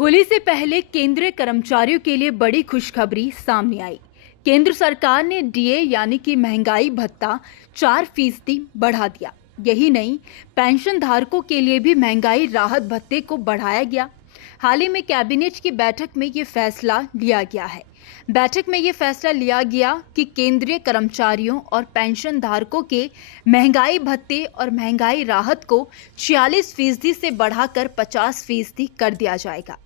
होली से पहले केंद्रीय कर्मचारियों के लिए बड़ी खुशखबरी सामने आई। केंद्र सरकार ने डीए यानी कि महंगाई भत्ता 4% बढ़ा दिया। यही नहीं, पेंशन धारकों के लिए भी महंगाई राहत भत्ते को बढ़ाया गया। हाल ही में कैबिनेट की बैठक में ये फैसला लिया गया है। बैठक में ये फैसला लिया गया कि केंद्रीय कर्मचारियों और पेंशन धारकों के महंगाई भत्ते और महंगाई राहत को 46% से बढ़ाकर 50% कर दिया जाएगा।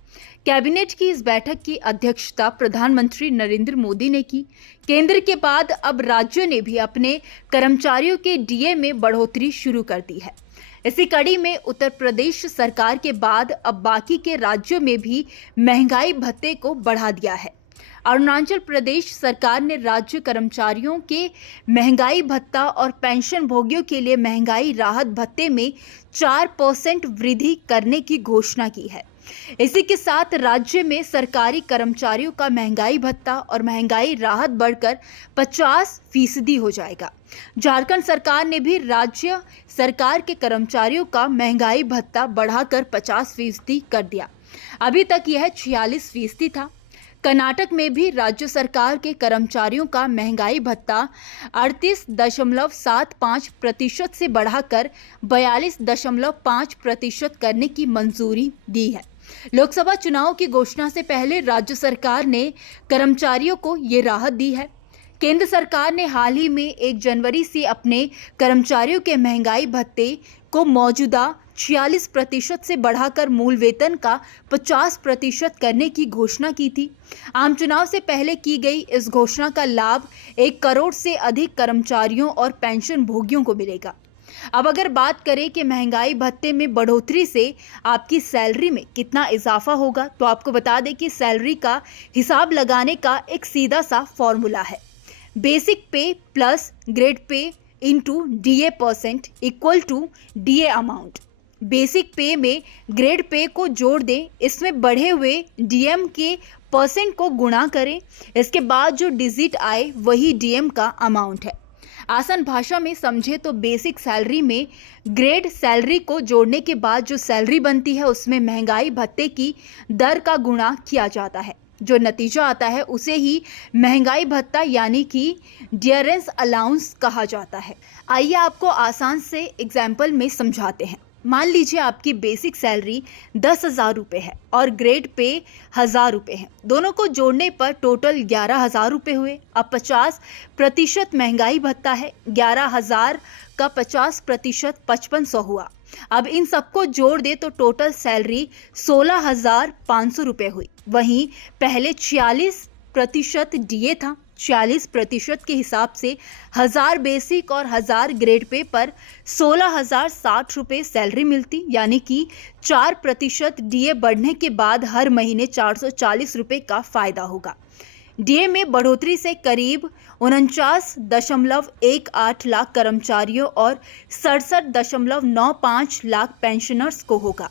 कैबिनेट की इस बैठक की अध्यक्षता प्रधानमंत्री नरेंद्र मोदी ने की। केंद्र के बाद अब राज्यों ने भी अपने कर्मचारियों के डीए में बढ़ोतरी शुरू कर दी है। इसी कड़ी में उत्तर प्रदेश सरकार के बाद अब बाकी के राज्यों में भी महंगाई भत्ते को बढ़ा दिया है। अरुणाचल प्रदेश सरकार ने राज्य कर्मचारियों के महंगाई भत्ता और पेंशन भोगियों के लिए महंगाई राहत भत्ते में 4% वृद्धि करने की घोषणा की है। इसी के साथ राज्य में सरकारी कर्मचारियों का महंगाई भत्ता और महंगाई राहत बढ़कर 50% हो जाएगा। झारखंड सरकार ने भी राज्य सरकार के कर्मचारियों का महंगाई भत्ता बढ़ाकर 50% कर दिया। अभी तक यह 46% था। कर्नाटक में भी राज्य सरकार के कर्मचारियों का महंगाई भत्ता 38.75% से बढ़ाकर 42.5% करने की मंजूरी दी है। लोकसभा चुनाव की घोषणा से पहले राज्य सरकार ने कर्मचारियों को ये राहत दी है। केंद्र सरकार ने हाल ही में 1 जनवरी से अपने कर्मचारियों के महंगाई भत्ते को मौजूदा 46% से बढ़ाकर मूल वेतन का 50% करने की घोषणा की थी। आम चुनाव से पहले की गई इस घोषणा का लाभ 1 करोड़ से अधिक कर्मचारियों और पेंशन भोगियों को मिलेगा। अब अगर बात करें कि महंगाई भत्ते में बढ़ोतरी से आपकी सैलरी में कितना इजाफा होगा, तो आपको बता दें कि सैलरी का हिसाब लगाने का एक सीधा सा फॉर्मूला है। Basic pay plus grade pay into DA percent equal to DA amount. Basic pay में ग्रेड पे को जोड़ दें, इसमें बढ़े हुए डीएम के परसेंट को गुणा करें, इसके बाद जो डिजिट आए वही डीएम का अमाउंट है। आसान भाषा में समझे तो बेसिक सैलरी में ग्रेड सैलरी को जोड़ने के बाद जो सैलरी बनती है उसमें महंगाई भत्ते की दर का गुणा किया जाता है। जो नतीजा आता है उसे ही महंगाई भत्ता यानी कि डियरेंस अलाउंस कहा जाता है। आइए आपको आसान से एग्जाम्पल में समझाते हैं। मान लीजिए आपकी बेसिक सैलरी 10,000 रुपये है और ग्रेड पे 1,000 रुपये है। दोनों को जोड़ने पर टोटल 11,000 रुपये हुए। अब 50% महंगाई भत्ता है। 11,000 का 50% 5500 हुआ। अब इन सबको जोड़ दे तो टोटल सैलरी 16,500 रुपये हुई। वहीं पहले 46% डीए था। 46% के हिसाब से 1,000 बेसिक और 1,000 ग्रेड पे पर 16,060 रुपये सैलरी मिलती, यानी कि 4% डीए बढ़ने के बाद हर महीने 440 रुपये का फायदा होगा। डीए में बढ़ोतरी से करीब 49.18 लाख कर्मचारियों और 67.95 लाख पेंशनर्स को होगा।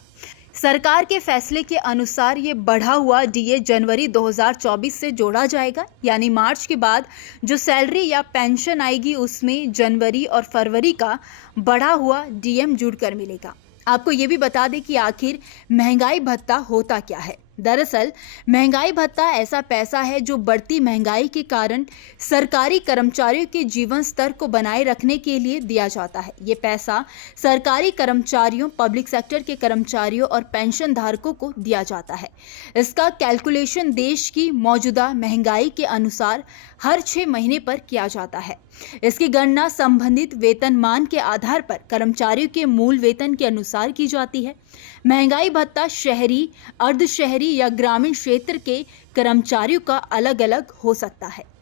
सरकार के फैसले के अनुसार ये बढ़ा हुआ डीए जनवरी 2024 से जोड़ा जाएगा, यानी मार्च के बाद जो सैलरी या पेंशन आएगी उसमें जनवरी और फरवरी का बढ़ा हुआ डीएम जुड़कर मिलेगा। आपको ये भी बता दें कि आखिर महंगाई भत्ता होता क्या है। दरअसल महंगाई भत्ता ऐसा पैसा है जो बढ़ती महंगाई के कारण सरकारी कर्मचारियों के जीवन स्तर को बनाए रखने के लिए दिया जाता है। ये पैसा सरकारी कर्मचारियों, पब्लिक सेक्टर के कर्मचारियों और पेंशन धारकों को दिया जाता है। इसका कैलकुलेशन देश की मौजूदा महंगाई के अनुसार हर 6 महीने पर किया जाता है। इसकी गणना संबंधित वेतनमान के आधार पर कर्मचारियों के मूल वेतन के अनुसार की जाती है। महंगाई भत्ता शहरी, अर्ध शहरी या ग्रामीण क्षेत्र के कर्मचारियों का अलग अलग हो सकता है।